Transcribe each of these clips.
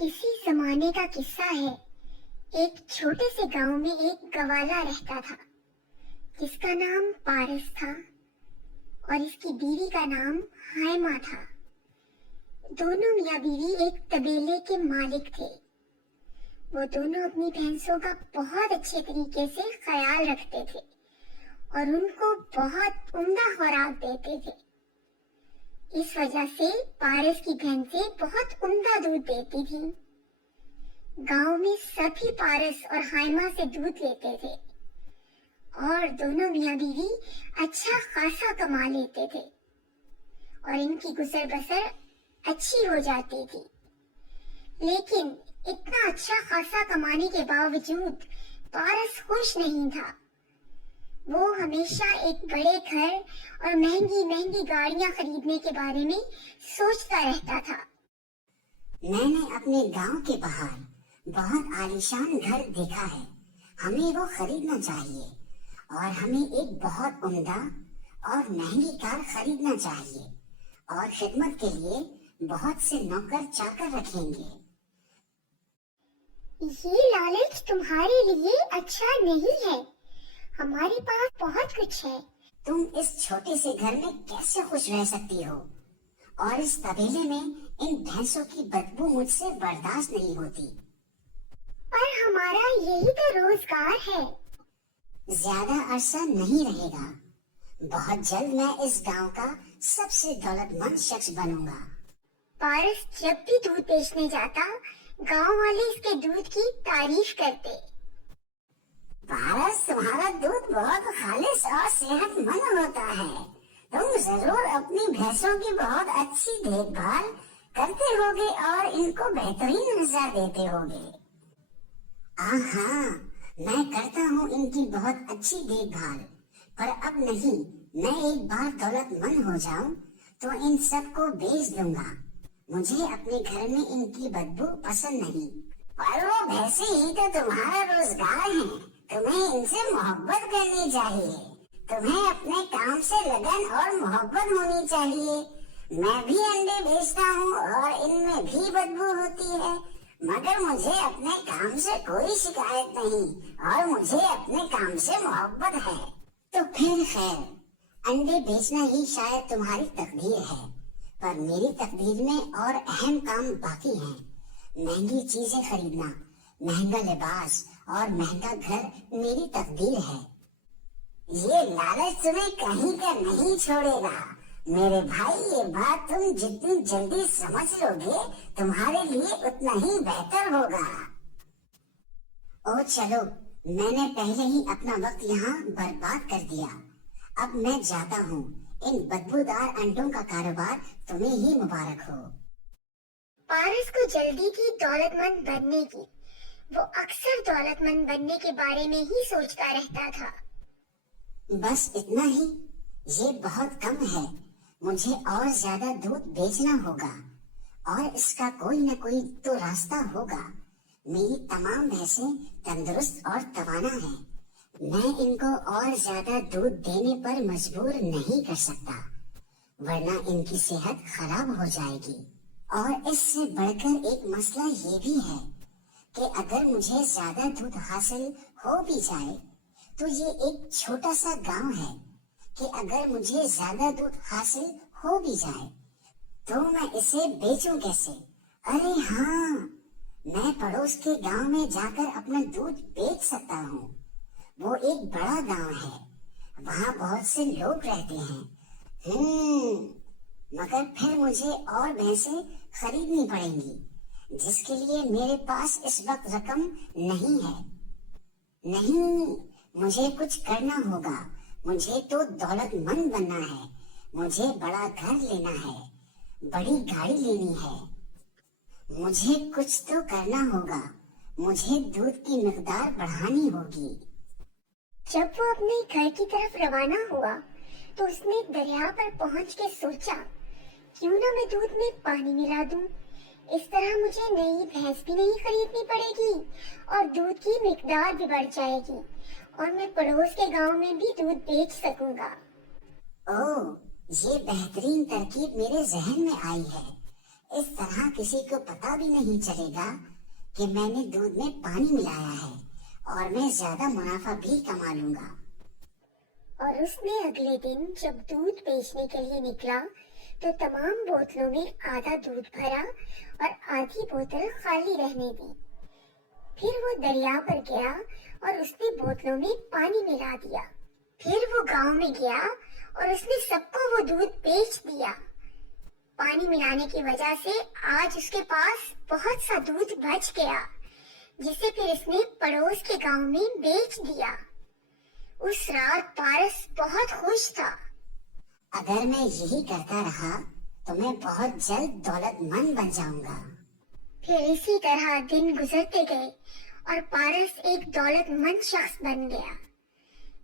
किसी जमाने का किस्सा है। एक छोटे से गांव में एक गवाला रहता था जिसका नाम पारस था और इसकी बीवी का नाम हायमा था। दोनों मियाँ बीवी एक तबेले के मालिक थे। वो दोनों अपनी भैंसों का बहुत अच्छे तरीके से ख्याल रखते थे और उनको बहुत उम्दा खुराक देते थे। इस वजह से पारस की भैंसें बहुत उम्दा दूध देती थीं। गांव में सभी पारस और हायमा से दूध लेते थे और दोनों मियाँ बीवी अच्छा खासा कमा लेते थे और इनकी गुजर बसर अच्छी हो जाती थी। लेकिन इतना अच्छा खासा कमाने के बावजूद पारस खुश नहीं था। वो हमेशा एक बड़े घर और महंगी महंगी गाड़ियां खरीदने के बारे में सोचता रहता था। मैंने अपने गांव के बाहर बहुत आलीशान घर देखा है। हमें वो खरीदना चाहिए और हमें एक बहुत उम्दा और महंगी कार खरीदना चाहिए और खिदमत के लिए बहुत से नौकर चाकर रखेंगे। ये लालच तुम्हारे लिए अच्छा नहीं है। हमारे पास बहुत कुछ है। तुम इस छोटे से घर में कैसे खुश रह सकती हो? और इस तबेले में इन भैंसों की बदबू मुझसे बर्दाश्त नहीं होती। पर हमारा यही तो रोजगार है। ज्यादा अरसा नहीं रहेगा। बहुत जल्द मैं इस गांव का सबसे दौलतमंद शख्स बनूंगा। पारस जब भी दूध बेचने जाता, गांव वाले इसके दूध की तारीफ करते। पारस, तुम्हारा दूध बहुत खालिश और सेहतमंद होता है। तुम जरूर अपनी भैंसों की बहुत अच्छी देखभाल करते होगे और इनको बेहतरीन नजर देते होगे। हाँ, मैं करता हूँ इनकी बहुत अच्छी देखभाल, पर अब नहीं। मैं एक बार दौलतमंद हो जाऊं तो इन सब को बेच दूंगा। मुझे अपने घर में इनकी बदबू पसंद नहीं। पर वो भैंसे ही तो तुम्हारा रोजगार है। तुम्हें इनसे मोहब्बत करनी चाहिए। तुम्हें अपने काम से लगन और मोहब्बत होनी चाहिए। मैं भी अंडे बेचता हूँ और इनमें भी बदबू होती है, मगर मुझे अपने काम से कोई शिकायत नहीं और मुझे अपने काम से मोहब्बत है। तो फिर खैर, अंडे बेचना ही शायद तुम्हारी तकदीर है, पर मेरी तकदीर में और अहम काम बाकी हैं। महंगी चीजें खरीदना, महंगा लिबास और महंगा घर मेरी तकदीर है। ये लालच तुम्हें कहीं का नहीं छोड़ेगा मेरे भाई। ये बात तुम जितनी जल्दी समझ लोगे तुम्हारे लिए उतना ही बेहतर होगा। ओ चलो, मैंने पहले ही अपना वक्त यहाँ बर्बाद कर दिया। अब मैं जाता हूँ। इन बदबूदार अंडों का कारोबार तुम्हें ही मुबारक हो। पारस को जल्दी थी दौलतमंद बनने की। वो अक्सर दौलतमंद बनने के बारे में ही सोचता रहता था। बस इतना ही? ये बहुत कम है। मुझे और ज्यादा दूध बेचना होगा और इसका कोई न कोई तो रास्ता होगा। मेरी तमाम भैंसें तंदुरुस्त और तवाना हैं। मैं इनको और ज्यादा दूध देने पर मजबूर नहीं कर सकता, वरना इनकी सेहत खराब हो जाएगी। और इससे बढ़कर एक मसला ये भी है कि अगर मुझे ज्यादा दूध हासिल हो भी जाए तो ये एक छोटा सा गांव है कि अगर मुझे ज्यादा दूध हासिल हो भी जाए तो मैं इसे बेचूं कैसे? अरे हाँ, मैं पड़ोस के गांव में जाकर अपना दूध बेच सकता हूँ। वो एक बड़ा गांव है, वहाँ बहुत से लोग रहते हैं। मगर फिर मुझे और भैंसें खरीदनी पड़ेंगी, जिसके लिए मेरे पास इस वक्त रकम नहीं है। नहीं, मुझे कुछ करना होगा। मुझे तो दौलतमंद बनना है। मुझे बड़ा घर लेना है, बड़ी गाड़ी लेनी है। मुझे कुछ तो करना होगा। मुझे दूध की मिकदार बढ़ानी होगी। जब वो अपने घर की तरफ रवाना हुआ तो उसने दरिया पर पहुंच के सोचा, क्यों ना मैं दूध में पानी मिला दूं। इस तरह मुझे नई भैंस भी नहीं खरीदनी पड़ेगी और दूध की मिकदार भी बढ़ जाएगी और मैं पड़ोस के गांव में भी दूध बेच सकूंगा। ओह, ये बेहतरीन तरकीब मेरे जहन में आई है। اس طرح کسی کو پتا بھی نہیں چلے گا کہ میں نے دودھ میں پانی ملایا ہے اور میں زیادہ منافع بھی کما لوں گا۔ اور اس نے اگلے دن جب دودھ بیچنے کے لیے نکلا تو تمام بوتلوں میں آدھا دودھ بھرا اور آدھی بوتل خالی رہنے دی۔ پھر وہ دریا پر گیا اور اس نے بوتلوں میں پانی ملا دیا۔ پھر وہ گاؤں میں گیا اور اس نے سب کو وہ دودھ بیچ دیا۔ پانی ملانے کی وجہ سے آج اس کے پاس بہت سا دودھ بچ گیا، جسے پھر اس نے پڑوس کے گاؤں میں بیچ دیا۔ اس رات پارس بہت خوش تھا۔ اگر میں یہی کرتا رہا تو میں بہت جلد دولت مند بن جاؤں گا۔ پھر اسی طرح دن گزرتے گئے اور پارس ایک دولت مند شخص بن گیا۔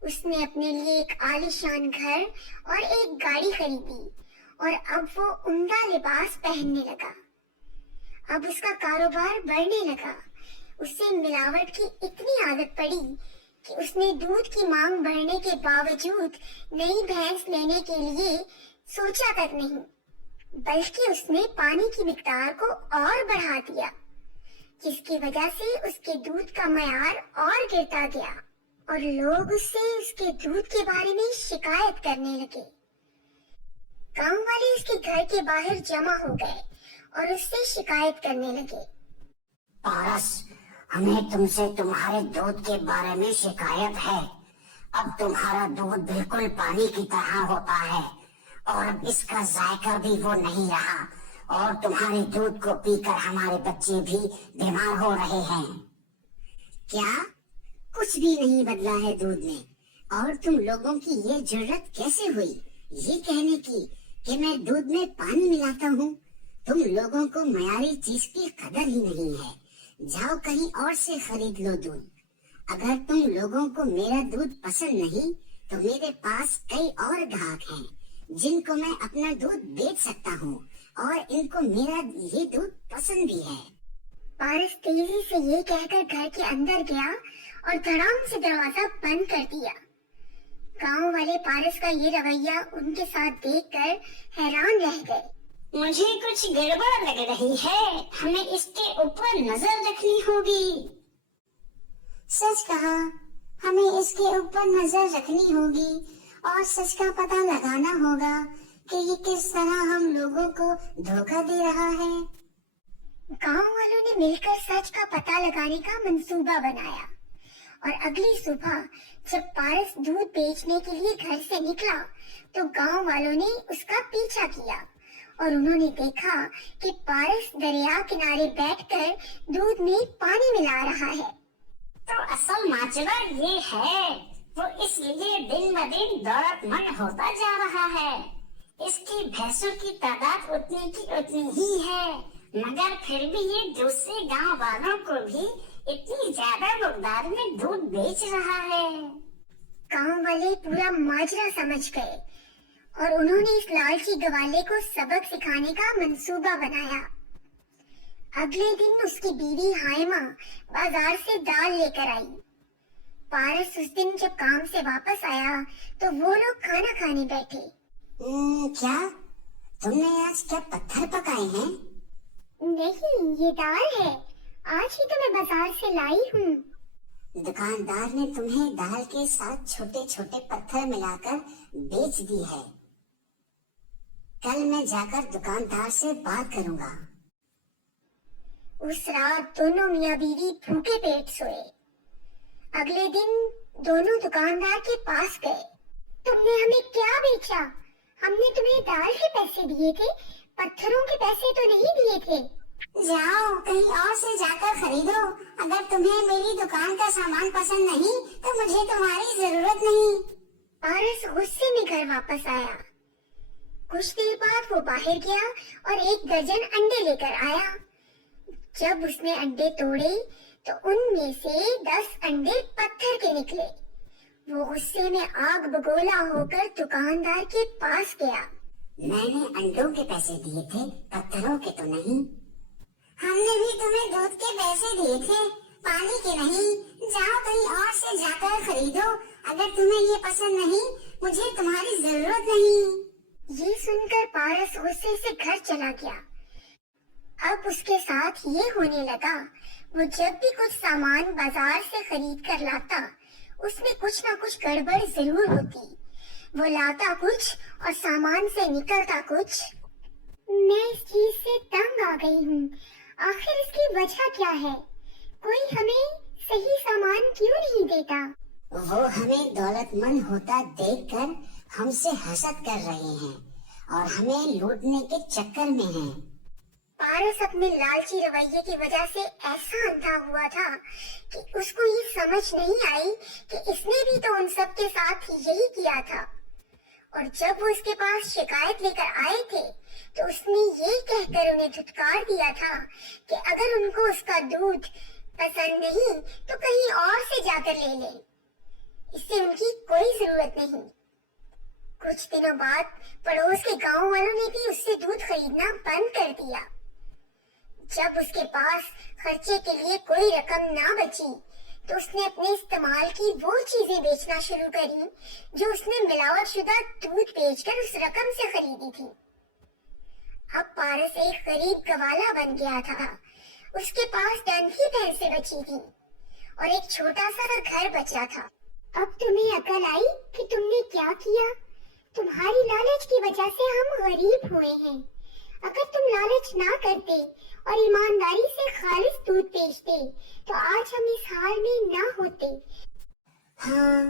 اس نے اپنے لیے ایک عالیشان گھر اور ایک گاڑی خریدی اور اب وہ عمدہ لباس پہننے لگا۔ اب اس کا کاروبار بڑھنے لگا۔ اس سے ملاوٹ کی اتنی عادت پڑی کہ اس نے دودھ کی مانگ بڑھنے کے باوجود نئی بھینس لینے کے لیے سوچا تک نہیں، بلکہ اس نے پانی کی مقدار کو اور بڑھا دیا، جس کی وجہ سے اس کے دودھ کا معیار اور گرتا گیا اور لوگ اس سے اس کے دودھ کے بارے میں شکایت کرنے لگے۔ گاؤں والے اس کے گھر کے باہر جمع ہو گئے اور اس سے شکایت کرنے لگے۔ پارس، ہمیں تم سے تمہارے دودھ کے بارے میں شکایت ہے۔ اب تمہارا دودھ بالکل پانی کی طرح ہوتا ہے اور اب اس کا ذائقہ بھی وہ نہیں رہا، اور تمہارے دودھ کو پی کر ہمارے بچے بھی بیمار ہو رہے ہیں۔ کیا کچھ بھی نہیں بدلا ہے دودھ میں؟ اور تم لوگوں کی یہ جرت کیسے ہوئی یہ کہنے کی کہ میں دودھ میں پانی ملاتا ہوں؟ تم لوگوں کو معیاری چیز کی قدر ہی نہیں ہے۔ جاؤ کہیں اور سے خرید لو دودھ۔ اگر تم لوگوں کو میرا دودھ پسند نہیں تو میرے پاس کئی اور گاہک ہیں جن کو میں اپنا دودھ بیچ سکتا ہوں، اور ان کو میرا یہ دودھ پسند بھی ہے۔ پارس تیزی سے یہ کہہ کر گھر کے اندر گیا اور دھڑام سے دروازہ بند کر دیا۔ گاؤں والے پارس کا یہ رویہ ان کے ساتھ دیکھ کر حیران رہ گئے۔ مجھے کچھ گڑبڑ لگ رہی ہے، ہمیں اس کے اوپر نظر رکھنی ہوگی۔ سچ کہا، ہمیں اس کے اوپر نظر رکھنی ہوگی اور سچ کا پتہ لگانا ہوگا کہ یہ کس طرح ہم لوگوں کو دھوکہ دے رہا ہے۔ گاؤں والوں نے مل کر سچ کا پتہ لگانے کا منصوبہ بنایا، اور اگلی صبح جب پارس دودھ بیچنے کے لیے گھر سے نکلا تو گاؤں والوں نے اس کا پیچھا کیا، اور انہوں نے دیکھا کہ پارس دریا کنارے بیٹھ کر دودھ میں پانی ملا رہا ہے۔ تو اصل ماجرا یہ ہے، وہ اس لیے دن بدن دولت مند ہوتا جا رہا ہے۔ اس کی بھینسوں کی تعداد اتنی کی اتنی ہی ہے، مگر پھر بھی یہ دوسرے گاؤں والوں کو بھی اتنی زیادہ مقدار میں دودھ بیچ رہا ہے۔ گاؤں والے پورا ماجرا سمجھ گئے اور انہوں نے اس لالچی گوالے کو سبق سکھانے کا منصوبہ بنایا۔ اگلے دن اس کی بیوی ہائمہ بازار سے دال لے کر آئی۔ پارس اس دن جب کام سے واپس آیا تو وہ لوگ کھانا کھانے بیٹھے۔ کیا تم نے آج کیا پتھر پکائے ہیں؟ نہیں، یہ دال ہے، آج ہی تو میں بازار سے لائی ہوں۔ دکاندار نے تمہیں دال کے ساتھ چھوٹے چھوٹے پتھر ملا کر بیچ دی ہے۔ کل میں جا کر دکاندار سے بات کروں گا۔ اس رات دونوں میاں بیوی بھوکے پیٹ سوئے۔ اگلے دن دونوں دکاندار کے پاس گئے۔ تم نے ہمیں کیا بیچا؟ ہم نے تمہیں دال کے پیسے دیے تھے، پتھروں کے پیسے تو نہیں دیے تھے۔ جاؤ کہیں اور سے جا کر خریدو، اگر تمہیں میری دکان کا سامان پسند نہیں تو مجھے تمہاری ضرورت نہیں۔ پارس غصے میں گھر واپس آیا۔ کچھ دیر بعد وہ باہر گیا اور 1 درجن انڈے لے کر آیا۔ جب اس نے انڈے توڑے تو ان میں سے 10 انڈے پتھر کے نکلے۔ وہ غصے میں آگ بگولا ہو کر دکاندار کے پاس گیا۔ میں نے انڈوں کے پیسے دیے تھے، پتھروں کے تو نہیں۔ ہم نے بھی تمہیں دودھ کے پیسے دیے تھے، پانی کے نہیں۔ جاؤ کہیں اور سے جا کر خریدو، اگر تمہیں یہ پسند نہیں مجھے تمہاری ضرورت نہیں۔ یہ سن کر پارس غصے سے گھر چلا گیا अब उसके साथ ये होने लगा, वो जब भी कुछ सामान बाजार से खरीद कर लाता, उसमें कुछ ना कुछ गड़बड़ जरूर होती। वो लाता कुछ और सामान से निकलता कुछ। मैं इस चीज से तंग आ गई हूँ। आखिर इसकी वजह क्या है? कोई हमें सही सामान क्यों नहीं देता? वो हमें दौलतमंद होता देखकर हमसे हसद कर रहे हैं और हमें लूटने के चक्कर में हैं। पारस अपने लालची रवैये की वजह से ऐसा अंधा हुआ था कि उसको ये समझ नहीं आई कि इसने भी तो उन सब के साथ यही किया था। और जब वो इसके पास शिकायत लेकर आए थे तो उसने ये कहकर उन्हें धुतकार दिया था कि अगर उनको उसका दूध पसंद नहीं तो कहीं और से जाकर ले ले, इससे उनकी कोई जरूरत नहीं। कुछ दिनों बाद पड़ोस के गांव वालों ने भी उससे दूध खरीदना बंद कर दिया। जब उसके पास खर्चे के लिए कोई रकम ना बची तो उसने अपने इस्तेमाल की वो चीजें बेचना शुरू करी जो उसने मिलावटशुदा दूध बेचकर उस रकम से खरीदी थी। अब पारस एक गरीब गवाला बन गया था। उसके पास चंद ही पैसे बची थी और एक छोटा सा घर बचा था। अब तुम्हें अकल आई कि तुमने क्या किया? तुम्हारी लालच की वजह से हम गरीब हुए हैं। अगर तुम लालच ना करते और ईमानदारी से खालिस दूध बेचते तो आज हम इस हाल में ना होते। हाँ,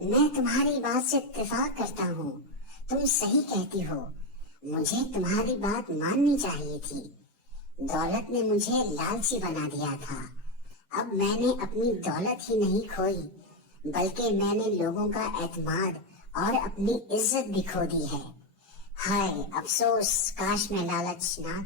मैं तुम्हारी बात से इत्तेफाक करता हूँ। तुम सही कहती हो। मुझे तुम्हारी बात माननी चाहिए थी। दौलत ने मुझे लालची बना दिया था। अब मैंने अपनी दौलत ही नहीं खोई बल्कि मैंने लोगों का एतमाद और अपनी इज्जत भी खो दी है। हाय अफसोस, काश मैं लालच ना